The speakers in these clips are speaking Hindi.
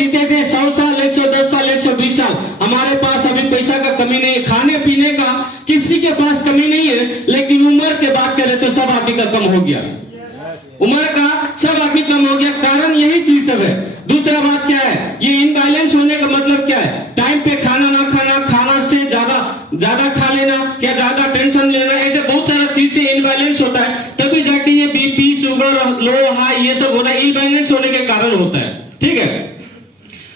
जीते थे 100 साल, 110 साल, 120 साल। हमारे पास अभी पैसा का कमी नहीं है, खाने पीने का किसी के पास कमी नहीं है, लेकिन उम्र के बात करें तो सब आदमी का कम हो गया। उम्र का सब आदमी कम हो गया, कारण यही चीज सब है। दूसरा बात क्या है, ये इनबैलेंस होने का मतलब क्या है, टाइम पे खाना ना खाना, खाना से ज्यादा खा लेना या ज्यादा टेंशन लेना, ऐसे बहुत सारा चीज से इनबैलेंस होता है, तभी जाके ये बीपी, शुगर, लो, हाई, ये सब होना इनबैलेंस होने के कारण होता है। ठीक है,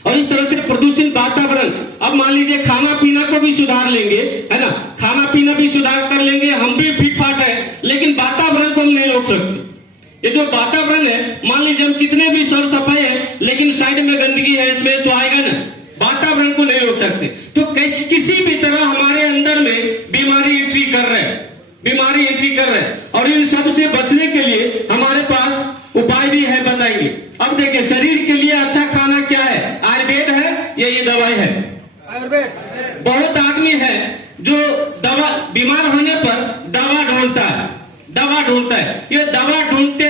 और इस तरह से प्रदूषित वातावरण, अब मान लीजिए खाना पीना को भी सुधार लेंगे, है ना, खाना पीना भी सुधार कर लेंगे, हम भी फिट फाट है, लेकिन वातावरण को हम नहीं रोक सकते। ये जो वातावरण है, मान लीजिए हम कितने भी साफ सफाई है, लेकिन साइड में गंदगी है, स्मेल तो आएगा ना, वातावरण को नहीं रोक सकते। तो किसी भी तरह हमारे अंदर में बीमारी एंट्री कर रहे हैं, और इन सब से बचने के लिए हमारे पास उपाय भी है, बताएंगे। अब देखिए, शरीर के लिए अच्छा खाना क्या है, आयुर्वेद है या ये दवाई है? आयुर्वेद। बहुत आदमी है जो दवा, बीमार होने पर दवा ढूंढता है। ये दवा ढूंढते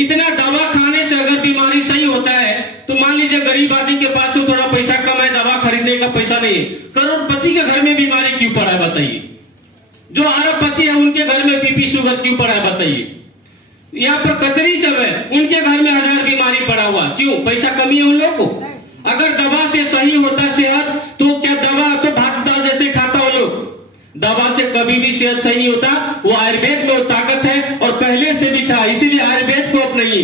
इतना दवा खाने से अगर बीमारी सही होता है, तो मान लीजिए गरीब आदमी के पास तो थोड़ा पैसा कम है, दवा खरीदने का पैसा नहीं है, करोड़पति के घर में बीमारी क्यों पड़ा है बताइए? जो अरबपति है उनके घर में बीपी, शुगर क्यों पड़ा है बताइए? यहाँ पर कतरी सब है, उनके घर में 1000 बीमारी पड़ा हुआ, क्यों? पैसा कमी है उन लोग को। अगर दवा से सही होता सेहत, तो क्या दवा तो भात दाल जैसे खाता वो लोग, दवा से कभी भी सेहत सही नहीं होता। वो आयुर्वेद में वो ताकत है, और पहले से भी था, इसीलिए आयुर्वेद को अपनाइए।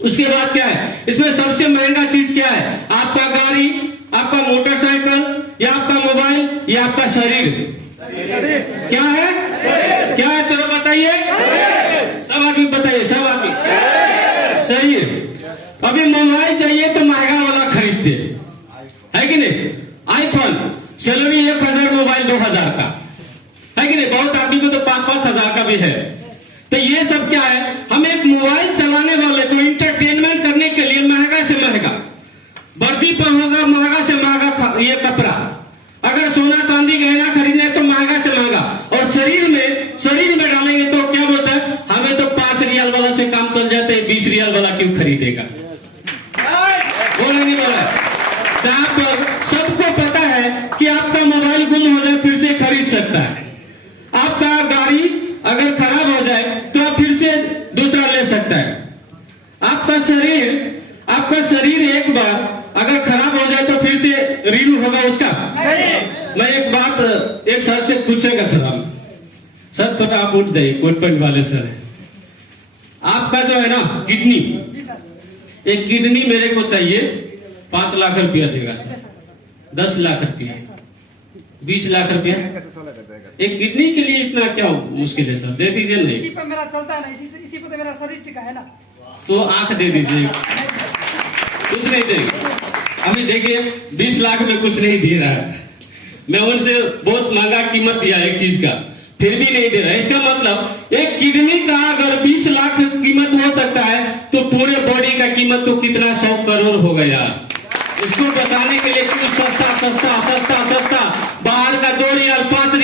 उसके बाद क्या है, इसमें सबसे महंगा चीज क्या है? आपका गाड़ी, आपका मोटरसाइकिल, या आपका मोबाइल, या आपका शरीर। क्या है? क्या है? चलो बताइए, सब आदमी बताइए, सब आदमी। शरीर। अभी मोबाइल चाहिए तो महंगा वाला खरीदते है कि नहीं? आईफोन, चलो भी 1000, मोबाइल 2000 का है कि नहीं? बहुत आदमी को तो 5-5 हजार का भी है। तो ये सब क्या है, हम एक मोबाइल चलाने वाले को इंटरटेनमेंट करने के लिए महंगा से महंगा वर्दी पहनूंगा, महंगा से महंगा ये कपड़ा, अगर सोना चांदी गहना खरीदने तो महंगा से महंगा, और शरीर में डालेंगे तो क्या बोलता है, हमें तो 5 रियाल वाला से काम चल जाते हैं, 20 रियाल वाला क्यों खरीदेगा? बोला नहीं बोला? जहां पर सबको पता है कि आपका मोबाइल गुम हो जाए फिर से खरीद सकता है, आपका गाड़ी अगर खराब हो जाए तो आप फिर से दूसरा ले सकता है, आपका शरीर एक बार अगर खराब हो जाए तो फिर से रिन्यू होगा उसका? मैं एक बात एक सर से पूछेगा, सर थोड़ा आप उठ जाइए, कोट पैंट वाले सर, आपका जो है ना किडनी, एक किडनी मेरे को चाहिए, 5 लाख रुपया देगा सर, 10 लाख रुपया, 20 लाख रुपया, एक किडनी के लिए इतना क्या मुश्किल है सर? दे दीजिए। नहीं, इसी पर मेरा चलता है ना, इसी पर तो मेरा शरीर टिका है ना, तो आंख दे दीजिए, कुछ नहीं देगा। अभी देखिए 20 लाख में कुछ नहीं दे रहा है, मैं उनसे बहुत महंगा कीमत दिया एक चीज का, फिर भी नहीं दे रहा। इसका मतलब एक किडनी का अगर 20 लाख कीमत हो सकता है, तो पूरे बॉडी का कीमत तो कितना 100 करोड़ हो गया। इसको बचाने के लिए सस्ता बाहर का 2 रियाल 5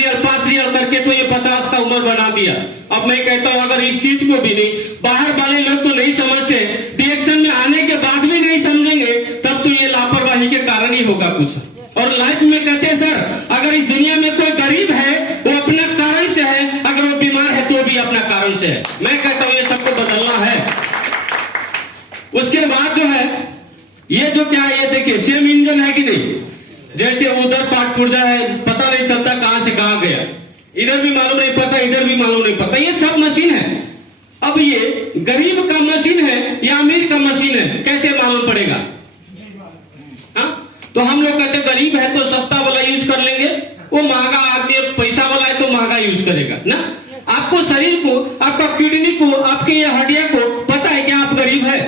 रियाल करके तो ये 50 का उम्र बना दिया। अब मैं कहता हूं, अगर इस चीज को भी नहीं, बाहर वाले लोग तो नहीं समझते, डिएक्शन में आने के बाद भी नहीं समझेंगे, तब तो ये लापरवाही के कारण ही होगा कुछ। और लाइफ में कहते हैं सर, अगर इस दुनिया में कोई गरीब है वो अपना कारण से है, अगर वो बीमार है तो भी अपना कारण से है। मैं कहता हूं ये सबको बदलना है। उसके बाद जो है, ये जो क्या है, ये देखिए सेम इंजन है कि नहीं, जैसे उधर पार्ट पुर्जा है, पता नहीं चलता कहां से कहां गया, इधर भी मालूम नहीं पता, इधर भी मालूम नहीं पता, ये सब मशीन है। अब ये गरीब का मशीन है या अमीर का मशीन है, कैसे मालूम पड़ेगा? तो हम लोग कहते गरीब है तो सस्ता वाला यूज कर लेंगे, वो महंगा आदमी पैसा वाला है तो महंगा यूज करेगा ना। आपको शरीर को, आपका किडनी को, आपकी ये हड्डियां को पता है कि आप गरीब है,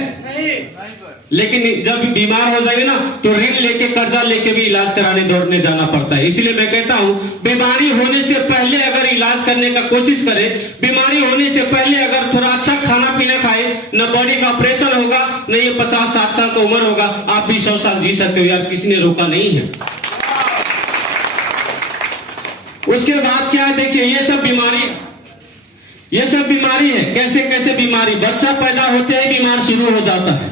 लेकिन जब बीमार हो जाएंगे ना तो ऋण लेके, कर्जा लेके भी इलाज कराने दौड़ने जाना पड़ता है। इसलिए मैं कहता हूं, बीमारी होने से पहले अगर इलाज करने का कोशिश करें, बीमारी होने से पहले अगर थोड़ा अच्छा खाना पीना खाए, न बॉडी का ऑपरेशन होगा, न ये 50-60 साल का उम्र होगा, आप भी 100 साल जी सकते हो यार, किसी ने रोका नहीं है। उसके बाद क्या है, देखिए ये सब बीमारी है। कैसे कैसे बीमारी, बच्चा पैदा होते ही बीमार शुरू हो जाता है,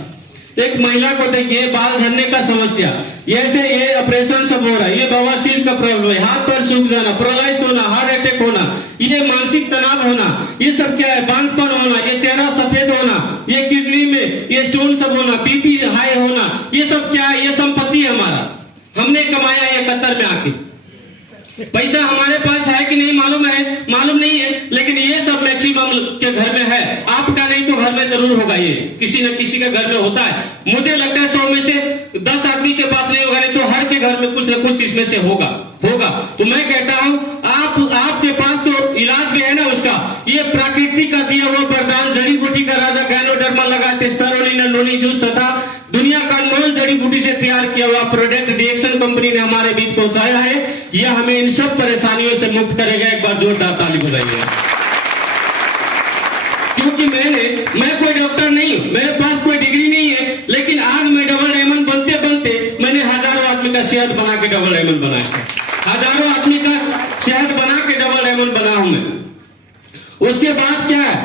एक महिला को देखिए बाल झड़ने का समस्या, ये ऑपरेशन सब हो रहा है, ये बवासीर का प्रॉब्लम है, हाथ पैर सूख जाना, पैरालाइज होना, हार्ट अटैक होना, ये मानसिक तनाव होना, ये सब क्या है, बांझपन होना, ये चेहरा सफेद होना, ये किडनी में ये स्टोन सब होना, बीपी हाई होना, ये सब क्या है, ये संपत्ति है हमारा, हमने कमाया है कतर में आके। पैसा हमारे पास है कि नहीं मालूम नहीं है, लेकिन ये सब मैक्सिमम के घर में है, आपका नहीं तो घर में जरूर होगा, ये किसी न किसी के घर में होता है। मुझे लगता है 100 में से 10 आदमी के पास नहीं होगा, नहीं तो हर के घर में कुछ न कुछ इसमें से होगा। तो मैं कहता हूं आपके पास तो इलाज भी है ना उसका, ये प्राकृतिक का दिया हुआ वरदान जड़ी बूटी का राजा गैनोडर्मा लगाते स्पाइरुलिना नोनी जूस तथा दुनिया का नोल जड़ी बूटी से तैयार किया हुआ प्रोडक्ट डीएक्शन कंपनी ने हमारे बीच पहुंचाया है। यह हमें इन सब परेशानियों से मुक्त करेगा। एक बार जोरदार ताली बजाइए। क्योंकि मैं कोई डॉक्टर नहीं हूं, मेरे पास कोई डिग्री नहीं है, लेकिन आज मैं डबल डायमंड बनते बनते मैंने हजारों आदमी का शहद बना के डबल डायमंड बनाया है। हजारों आदमी का शहद बना के डबल डायमंड बना हूं मैं। उसके बाद क्या है,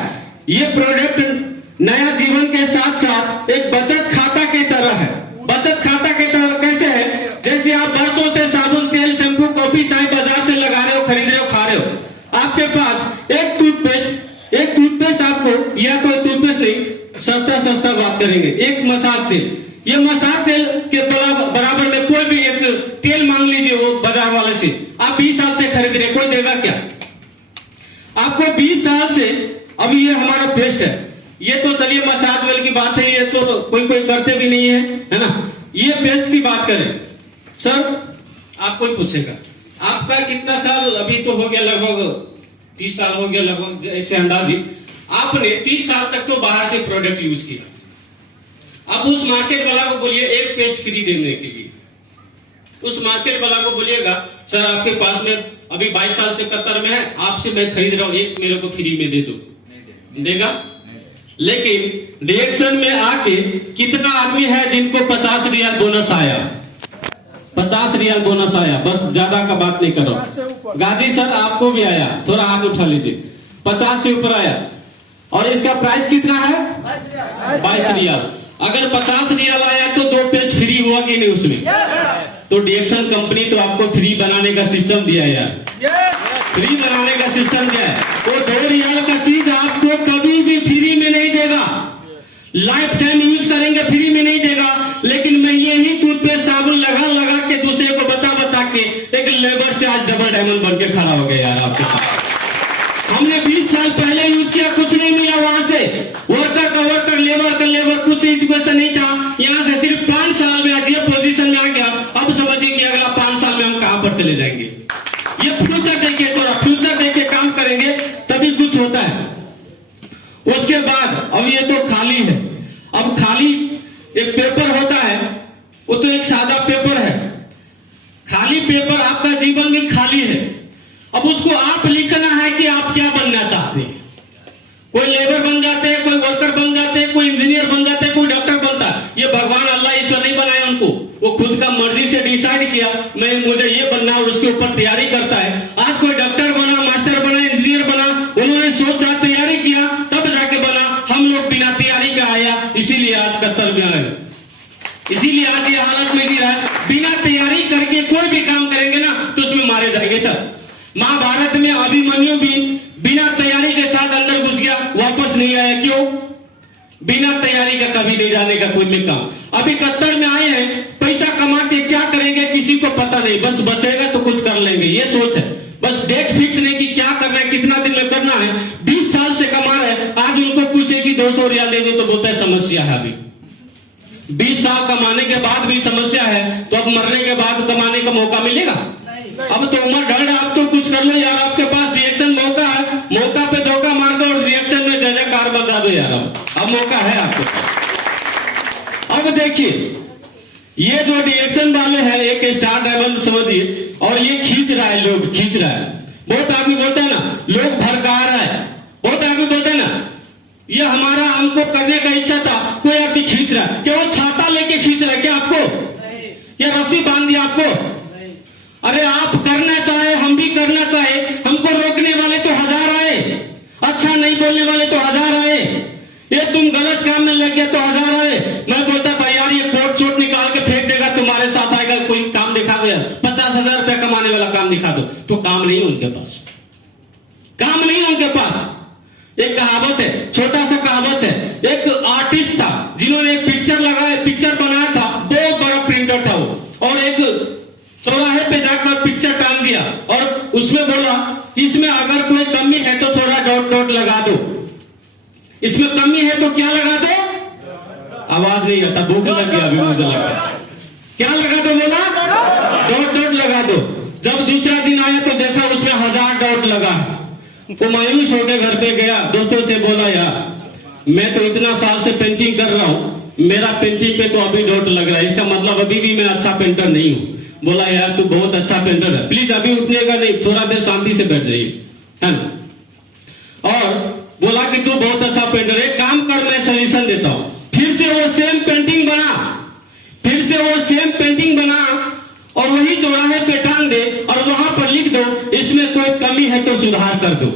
ये प्रोडक्ट नया जीवन के साथ साथ एक बचत खाता की तरह है। बचत खाता की तरह कैसे है, जैसे आप बरसों से साबुन तेल शैम्पू कॉफी चाय बाजार से लगा रहे हो, खरीद रहे हो, खा रहे हो, आपके पास एक टूथपेस्ट आपको, या कोई टूथपेस्ट नहीं, सस्ता बात करेंगे, एक मसाज तेल, ये मसाज तेल के बराबर में कोई भी एक तेल मांग लीजिए वो बाजार वाले से, आप 20 साल से खरीद रहे, कोई देगा क्या आपको 20 साल से? अभी ये हमारा पेस्ट है, ये तो चलिए मसाज वेल की बात है, ये तो कोई करते भी नहीं है ना। ये पेस्ट की बात करें सर, आपको ही पूछेगा आपका कितना साल, अभी तो हो गया लगभग 30 साल हो गया लगभग, ऐसे अंदाजी आपने 30 साल तक तो बाहर से प्रोडक्ट यूज किया। अब उस मार्केट वाला को बोलिए एक पेस्ट फ्री देने के लिए, उस मार्केट वाला को बोलिएगा सर आपके पास में अभी 22 साल से कतर में है, आपसे मैं खरीद रहा हूं, एक मेरे को फ्री में दे दो, देगा? लेकिन डीएक्शन में आके कितना आदमी है जिनको 50 रियाल बोनस आया, 50 रियाल बोनस आया, बस ज्यादा का बात नहीं करो। गाजी सर आपको भी आया, थोड़ा हाथ उठा लीजिए, 50 से ऊपर आया, और इसका प्राइस कितना है 22 रियाल। अगर 50 रियाल आया तो 2 पेज फ्री हुआ कि नहीं उसमें? तो डीएक्शन कंपनी तो आपको फ्री बनाने का सिस्टम दिया है यार, फ्री बनाने का सिस्टम दिया है। वो 2 रियाल का चीज आपको कभी भी फ्री में नहीं देगा, लाइफ टाइम यूज करेंगे फ्री में नहीं देगा। लेकिन मैं यही टूथपेस्ट साबुन लगा के दूसरे को बता के एक लेबर से आज डबल डायमंड बन के खड़ा हो गया यार आपके पास। हमने 20 साल पहले यूज किया, कुछ नहीं मिला वहां से, वर्कर का वर्कर, लेबर का लेबर, कुछ एजुकेशन नहीं था। यहाँ से सिर्फ 5 साल में आज ये पोजीशन में आ गया। अब समझिए कि अगला 5 साल में हम कहां पर चले जाएंगे। ये फ्यूचर देखिए, थोड़ा फ्यूचर देखिए, काम करेंगे तभी कुछ होता है। उसके बाद अब ये तो खाली है, अब खाली एक पेपर होता है, वो तो एक सादा पेपर है, खाली पेपर आपका जीवन में खाली है। अब उसको आप लिखना है कि आप क्या बनना चाहते हैं। कोई लेबर बन जाते हैं, कोई वर्कर बन जाते हैं, कोई इंजीनियर बन जाते हैं, कोई डॉक्टर बनता है। ये भगवान अल्लाह ईश्वर नहीं बनाया उनको, वो खुद का मर्जी से डिसाइड किया मुझे ये बनना है और उसके ऊपर तैयारी करता है। आज कोई डॉक्टर बना, मास्टर बना, इंजीनियर बना, उन्होंने सोचा, तैयारी किया, तब जाके बना। हम लोग बिना तैयारी का आया, इसीलिए आज कतर में आए, इसीलिए आज ये हालत में गिरा है। बिना तैयारी करके कोई भी काम करेंगे ना तो उसमें मारे जाएंगे सर। महाभारत में अभिमन्यु भी बिना तैयारी के साथ अंदर घुस गया, वापस नहीं आया। क्यों? बिना तैयारी का कभी नहीं जाने का कोई में काम। अभी कतर में आए हैं, पैसा कमा के क्या करेंगे किसी को पता नहीं, बस बचेगा तो कुछ कर लेंगे, ये सोच है। बस डेट फिक्स नहीं कि क्या करना है, कितना दिन में करना है। 20 साल से कमा रहे हैं, आज उनको पूछे कि 200 रियाल दे दो तो बोलता है समस्या है। अभी 20 साल कमाने के बाद भी समस्या है, तो अब मरने के बाद कमाने का मौका मिलेगा? अब तो उम्र ढल, आप तो कुछ कर लो यार, आपके पास रिएक्शन मौका है, मौका पे चौका मार दो और रिएक्शन में जय जयकार बचा दो यार। अब मौका है आपके पास। अब देखिए ये जो रिएक्शन वाले हैं, एक स्टार डायमंड समझिए, और ये खींच रहा है, लोग खींच रहा है। बहुत आदमी बोलते हैं ना, लोग भड़का रहा है, बहुत आदमी बोलते हैं ना ये हमारा हमको करने का इच्छा था, कोई आदमी खींच रहा है। क्या वो छाता लेके खींच रहा है क्या आपको? या रस्सी बांध दिया आपको? अरे आप करना चाहे, हम भी करना चाहे, हमको रोकने वाले तो 1000 आए, अच्छा नहीं बोलने वाले तो 1000 आए, ये तुम गलत काम में लग गया तो 1000 आए। मैं बोलता था नहीं उनके पास, काम नहीं उनके पास। एक कहावत है, छोटा सा कहावत है, एक आर्टिस्ट था जिन्होंने एक पिक्चर बनाया था, बहुत बड़ा प्रिंटर था वो, और एक चौराहे पे जाकर पिक्चर टांग दिया और उसमें बोला कि इसमें अगर कोई कमी है तो थोड़ा डॉट डॉट लगा दो, इसमें कमी है तो क्या लगा दो, आवाज नहीं आता, भूख लग गया अभी मुझे लगा, क्या लगा दो, बोला डॉट डॉट लगा दो। जब दूसरा दिन आया तो देखा उसमें 1000 डॉट लगा। तो मायूस होकर घर पे गया, दोस्तों से बोला यार मैं तो इतना साल से पेंटिंग कर रहा हूं, मेरा पेंटिंग पे तो अभी डॉट लग रहा है, इसका मतलब अभी भी मैं अच्छा पेंटर नहीं हूं। बोला यार तू बहुत अच्छा पेंटर है, प्लीज अभी उठनेगा नहीं, थोड़ा देर शांति से बैठ जाइए, है ना। और बोला कि तू बहुत अच्छा पेंटर है, काम कर, मैं सजेशन देता हूं, फिर से वो सेम पेंटिंग बना, फिर से वो सेम पेंटिंग बना और वही चौराहे पे टांग दे और वहां पर लिख दो इसमें कोई कमी है तो सुधार कर दो।